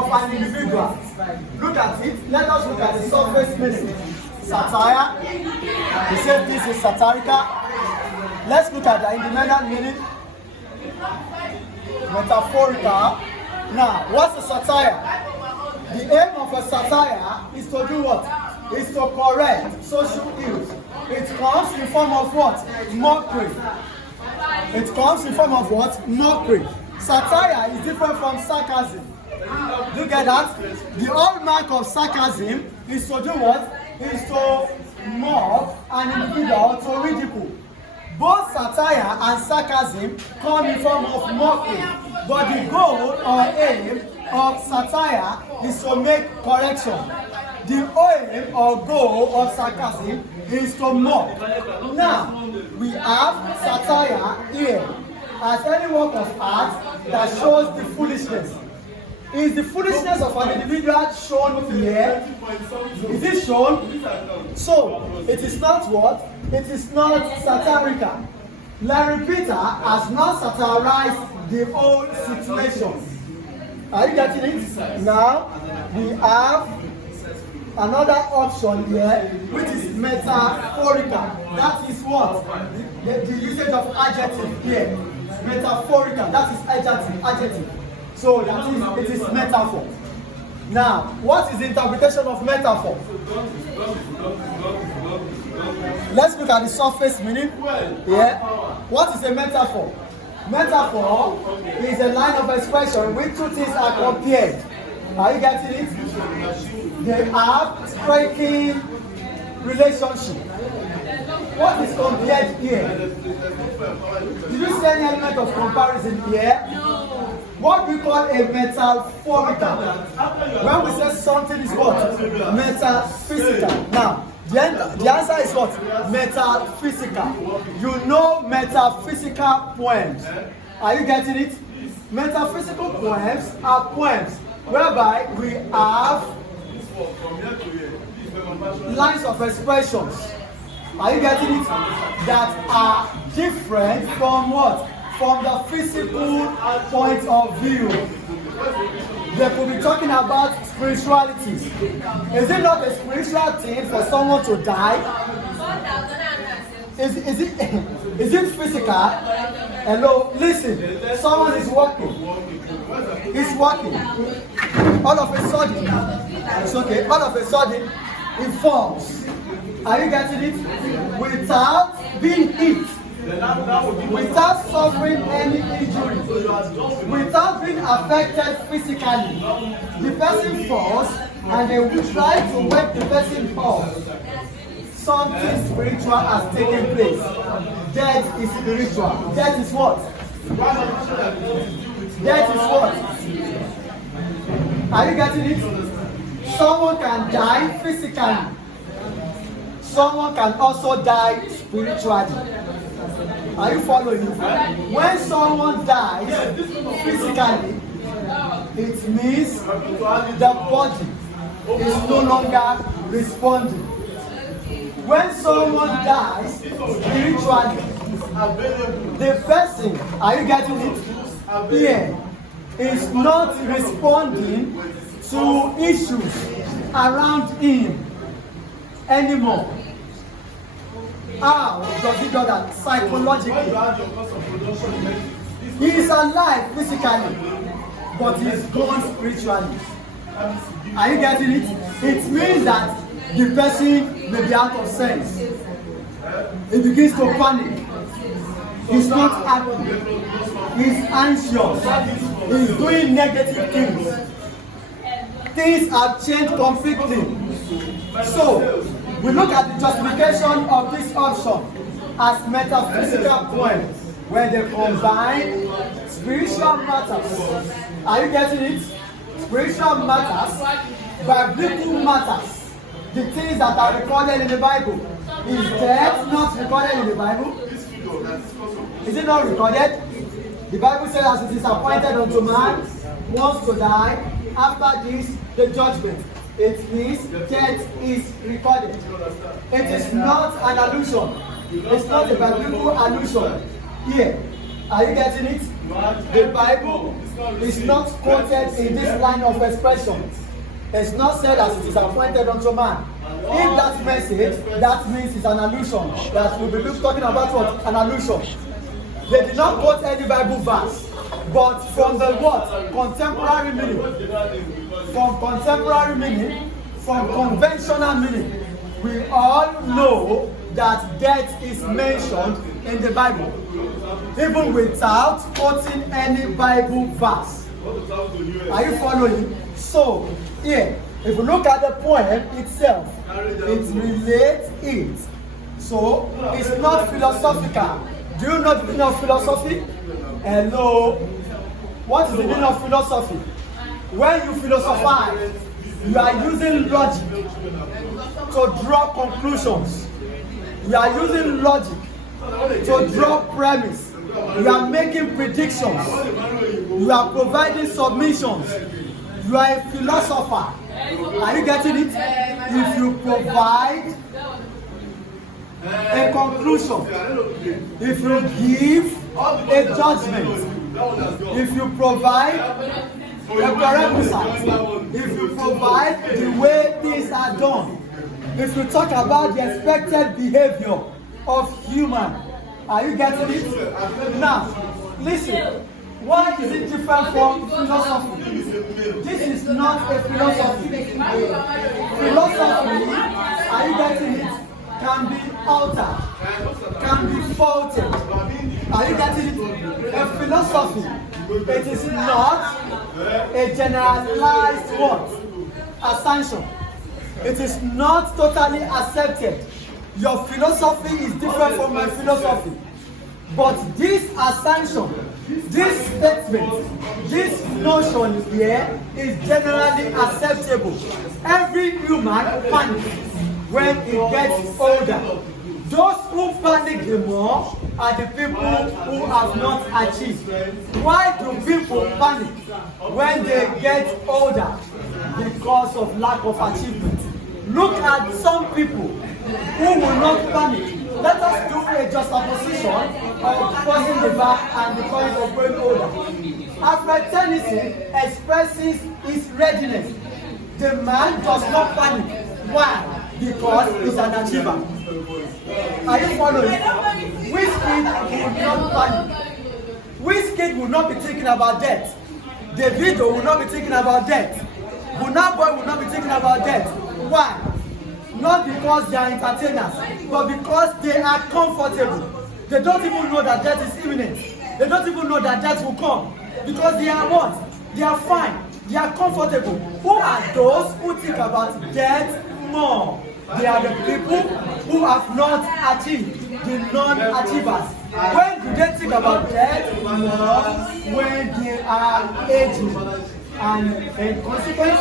of an individual. Look at it. Let us look at the surface meaning. Satire. We say this is satirical. Let's look at the independent meaning. Metaphorical. Now, what's a satire? The aim of a satire is to do what? Is to correct social ills. It comes in form of what? Mockery. It comes in form of what? Mockery. Satire is different from sarcasm. Do you get that? The hallmark of sarcasm is to do what? Is to mock an individual, to ridicule. Both satire and sarcasm come in form of mockery, but the goal or aim of satire is to make correction. The aim or goal of sarcasm is to mock. Now, we have satire here as any work of art that shows the foolishness. Is the foolishness of an individual shown here? Is it shown? So, it is not what? It is not satirical. Larry Peter has not satirized the whole situation. Are you getting it? Now, we have another option here, which is metaphorical. That is what? The usage of adjective here. Metaphorical. That is adjective. So that is, it is metaphor. Now, what is the interpretation of metaphor? Let's look at the surface meaning. Yeah. What is a metaphor? Metaphor is a line of expression in which two things are compared. Are you getting it? They have striking relationship. What is compared here? Did you see any element of comparison here? What we call a metaphorical. When we say something is what? Metaphysical. Now, the answer is what? Metaphysical. You know metaphysical poems. Are you getting it? Metaphysical poems are poems whereby we have lines of expressions. Are you getting it? That are different from what? From the physical point of view. They could be talking about spiritualities. Is it not a spiritual thing for someone to die? Is it physical? Hello, listen. Someone is walking. He's walking. All of a sudden, it's okay. All of a sudden, he falls. Are you getting it? Without being hit. Without suffering any injury, without being affected physically, the person falls and they will try to wake the person up. Something spiritual has taken place. Death is spiritual. Death is what? Death is what? Are you getting it? Someone can die physically. Someone can also die spiritually. Are you following me? When someone dies physically, it means the body is no longer responding. When someone dies spiritually, the person, are you getting it? Here, is not responding to issues around him anymore. How does he do that? Psychologically. He is alive physically, but he is gone spiritually. Are you getting it? It means that the person may be out of sense. He begins to panic. He's not happy. He's anxious. He's doing negative things. Things have changed completely. So, we look at the justification of this option as metaphysical poems, where they combine spiritual matters. Are you getting it? Spiritual matters, biblical matters, the things that are recorded in the Bible. Is death not recorded in the Bible? Is it not recorded? The Bible says, as it is appointed unto man once to die, after this, the judgment. It means death is recorded. It is not an allusion. It's not a biblical allusion. Here, are you getting it? The Bible is not quoted in this line of expression. It's not said as it is appointed unto man. In that message, that means it's an allusion. That we'll be talking about what? An allusion. They did not quote any Bible verse, but from the what? Contemporary meaning. From contemporary meaning, from conventional meaning, we all know that death is mentioned in the Bible, even without quoting any Bible verse. Are you following? So, here, if you look at the poem itself, it relates it. So, it's not philosophical. Do you know the meaning of philosophy? Hello? What is the meaning of philosophy? When you philosophize, you are using logic to draw conclusions. You are using logic to draw premise. You are making predictions. You are providing submissions. You are a philosopher. Are you getting it? If you provide a conclusion, if you give a judgment, if you provide a prerequisite, if you provide the way things are done, if you talk about the expected behavior of human, are you getting it? Now, listen. Why is it different from philosophy? This is not a philosophy. Philosophy, are you getting it? Can be altered, can be faulted. Are you getting it? A philosophy, it is not a generalized what? Assumption. It is not totally accepted. Your philosophy is different from my philosophy. But this assumption, this statement, this notion here is generally acceptable. Every human panics when it gets older. Those who panic the more are the people who have not achieved. Why do people panic when they get older? Because of lack of achievement. Look at some people who will not panic. Let us do a juxtaposition of crossing the bar and the point of growing older. Alfred Tennyson expresses his readiness. The man does not panic. Why? Because he's an achiever. Are you following? Whiskey will not panic. Whiskey will not be thinking about death. Davido will not be thinking about death. Burna Boy will not be thinking about death. Why? Not because they are entertainers, but because they are comfortable. They don't even know that death is imminent. They don't even know that death will come. Because they are what? They are fine. They are comfortable. Who are those who think about death more? They are the people who have not achieved, the non-achievers. When do they think about death? More when they are aging. And in consequence,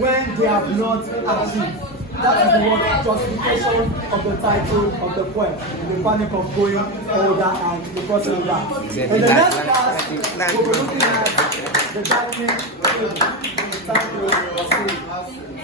when they have not achieved. That is the word justification of the title of the poem, the panic of going older and the crossing of that. In the next class, we'll be looking at the gardening. Thank you.